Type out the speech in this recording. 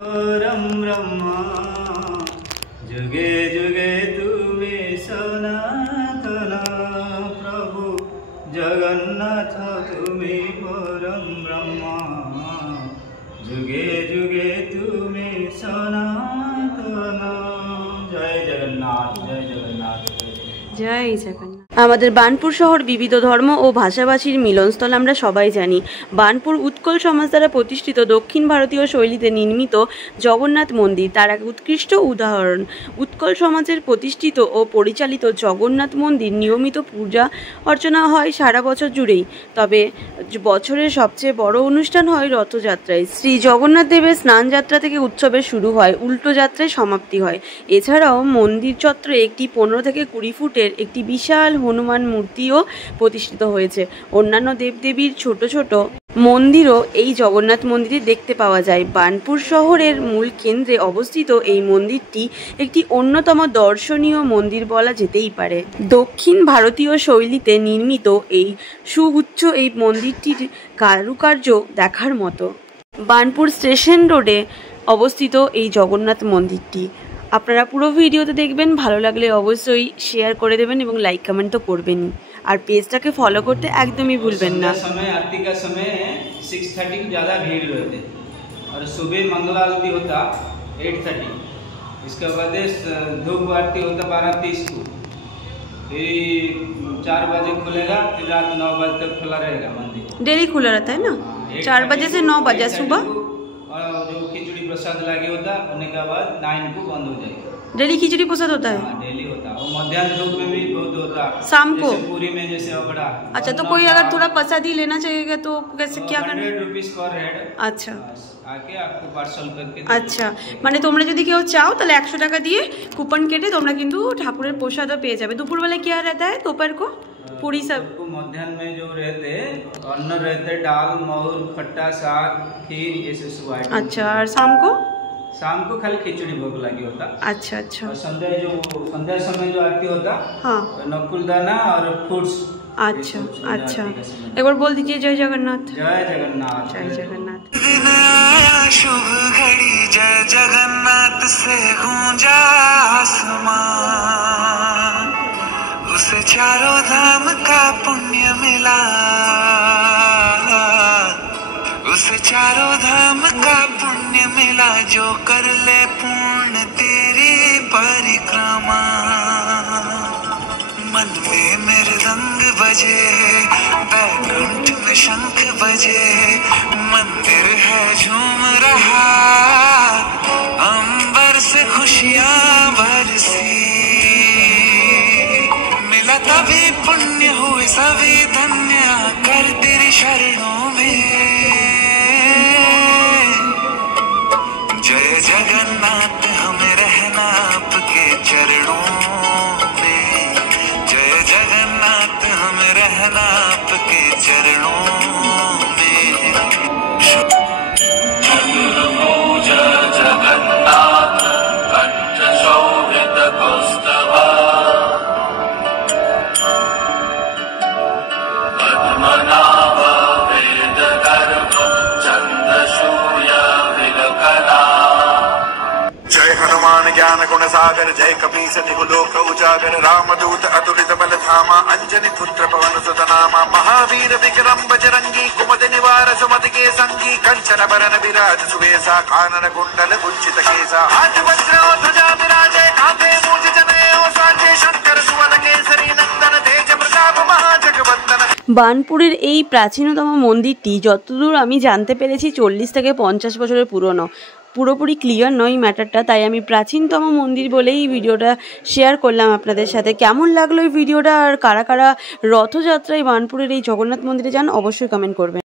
परम ब्रह्म जुगे जुगे तुम्हें सनातन प्रभु जगन्नाथ तुम्हें परम ब्रह्म जुगे जुगे तुम्हें सनातन। जय जगन्नाथ जय जगन्नाथ जय जगन्नाथ। আমাদের বানপুর শহর বিবিধ ধর্ম ও ভাষাভাষীর মিলনস্থল আমরা সবাই জানি। বানপুর উৎকল সমাজ দ্বারা প্রতিষ্ঠিত দক্ষিণ ভারতীয় শৈলীতে নির্মিত জগন্নাথ মন্দির তার এক উৎকৃষ্ট উদাহরণ। উৎকল সমাজের প্রতিষ্ঠিত ও পরিচালিত জগন্নাথ মন্দির নিয়মিত পূজা অর্চনা হয় সারা বছর জুড়েই, তবে বছরের সবচেয়ে বড় অনুষ্ঠান হয় রথযাত্রায়। শ্রী জগন্নাথ দেবের স্নানযাত্রা থেকে উৎসবের শুরু হয়, উল্টো যাত্রায় সমাপ্তি হয়। এছাড়াও মন্দির চত্বরে একটি 15 থেকে 20 ফুটের একটি বিশাল হনুমান মূর্তিও প্রতিষ্ঠিত হয়েছে। অন্যান্য দেবদেবীর ছোট ছোট মন্দিরও এই জগন্নাথ মন্দিরে দেখতে পাওয়া যায়। বানপুর শহরের মূল কেন্দ্রে অবস্থিত এই মন্দিরটি একটি অন্যতম দর্শনীয় মন্দির বলা যেতেই পারে। দক্ষিণ ভারতীয় শৈলীতে নির্মিত এই সুউচ্চ এই মন্দিরটির কারুকার্য দেখার মতো। বানপুর স্টেশন রোডে অবস্থিত এই জগন্নাথ মন্দিরটি আপনারা পুরো ভিডিওতে দেখবেন, ভালো লাগলে অবশ্যই শেয়ার করে দেবেন এবং লাইক কমেন্ট তো করবেনই, আর পেজটাকে ফলো করতে একদমই ভুলবেন না। समय आरती का समय 6:30 की ज़्यादा भीड़ रहते और सुबह मंगला आरती होता 8:30, इसके बाद धूप आरती होता 12:30 को, फिर 4 बजे खुलेगा, फिर रात 9 बजे तक खुला रहेगा मंदिर। डेली खुला रहता है ना, 4 बजे से 9 बजे सुबह। और जो खिचड़ी प्रसाद लागे होता होने के बाद 9 को बंद हो जाएगा। डेली खिचड़ी प्रसाद होता है? डेली होता है। और मध्याह्न भोग में भी बहुत होता है, शाम को पूरी में जैसे अबड़ा। अच्छा, तो कोई अगर थोड़ा प्रसादी लेना चाहिएगा तो कैसे क्या करना? 100 रुपीस पर हेड। अच्छा, आके आपको पार्सल करके। আচ্ছা, মানে তোমরা যদি কেউ চাও তাহলে 100 টাকা দিয়ে কুপন কেটে তোমরা কিন্তু ঠাকুরের প্রসাদও পেয়ে যাবে। দুপুরবেলা কি আর रहता है दोपहर को? पूरी सब मध्याह्न में जो रहते अन्न रहते दाल महुर खट्टा साग खीर ये सब आइटम। अच्छा, और शाम को खाली खिचड़ी भोग लगी होता। अच्छा अच्छा। और संध्या समय जो आरती होता, हाँ, नकुलदाना और फ्रूट्स। अच्छा अच्छा, एक बार बोल दीजिए जय जगन्नाथ। जय जगन्नाथ जय जगन्नाथ। शुभ घड़ी जय जगन्नाथ से गूंजा आसमान, उसे चारों धाम का पुण्य मिला, उसे चारों धाम का पुण्य मिला, जो कर ले पूर्ण तेरी परिक्रमा। मन में मृदंग बजे बैकुंठ में शंख बजे, मंदिर है झूम रहा, अंबर से खुशियां बरसी, मिला तभी पुण्य हुए सभी धन्य कर तेरी शरणों में। जय जगन्नाथ हमें रहना आपके चरणों में, जय जगन्नाथ हमें रहना आपके चरणों में। चतुर्भुज जगन्नाथ कंठ शोभित कौस्तभ, पद्मनाभ वेद गर्भ चंद्रशूल विलकला। जय हनुमान ज्ञान गुण सागर जय कपीस तिहु लोक उजागर, रामदूत अतुलित बल धामा, अंजनी पुत्र पवन सुत नामा, महावीर विक्रम बजरंगी, कुमति निवार सुमति के संगी, कंचन बरन विराज सुबेसा, कानन कुंडल कुंचित केसा, हाथ वज्र ध्वजा विराजे, कांधे मूज जनेऊ साजे, शंकर सुवन केसरी नंदन, तेज प्रताप महाजगवंदन। বানপুরের এই প্রাচীনতম মন্দিরটি যতদূর আমি জানতে পেরেছি 40 থেকে 50 বছরের পুরনো। পুরোপুরি ক্লিয়ার নয় ম্যাটারটা, তাই আমি প্রাচীনতম মন্দির বলেই ভিডিওটা শেয়ার করলাম আপনাদের সাথে। কেমন লাগলো এই ভিডিওটা, আর কারা কারা রথযাত্রায় বানপুরের এই জগন্নাথ মন্দিরে যান অবশ্যই কমেন্ট করবেন।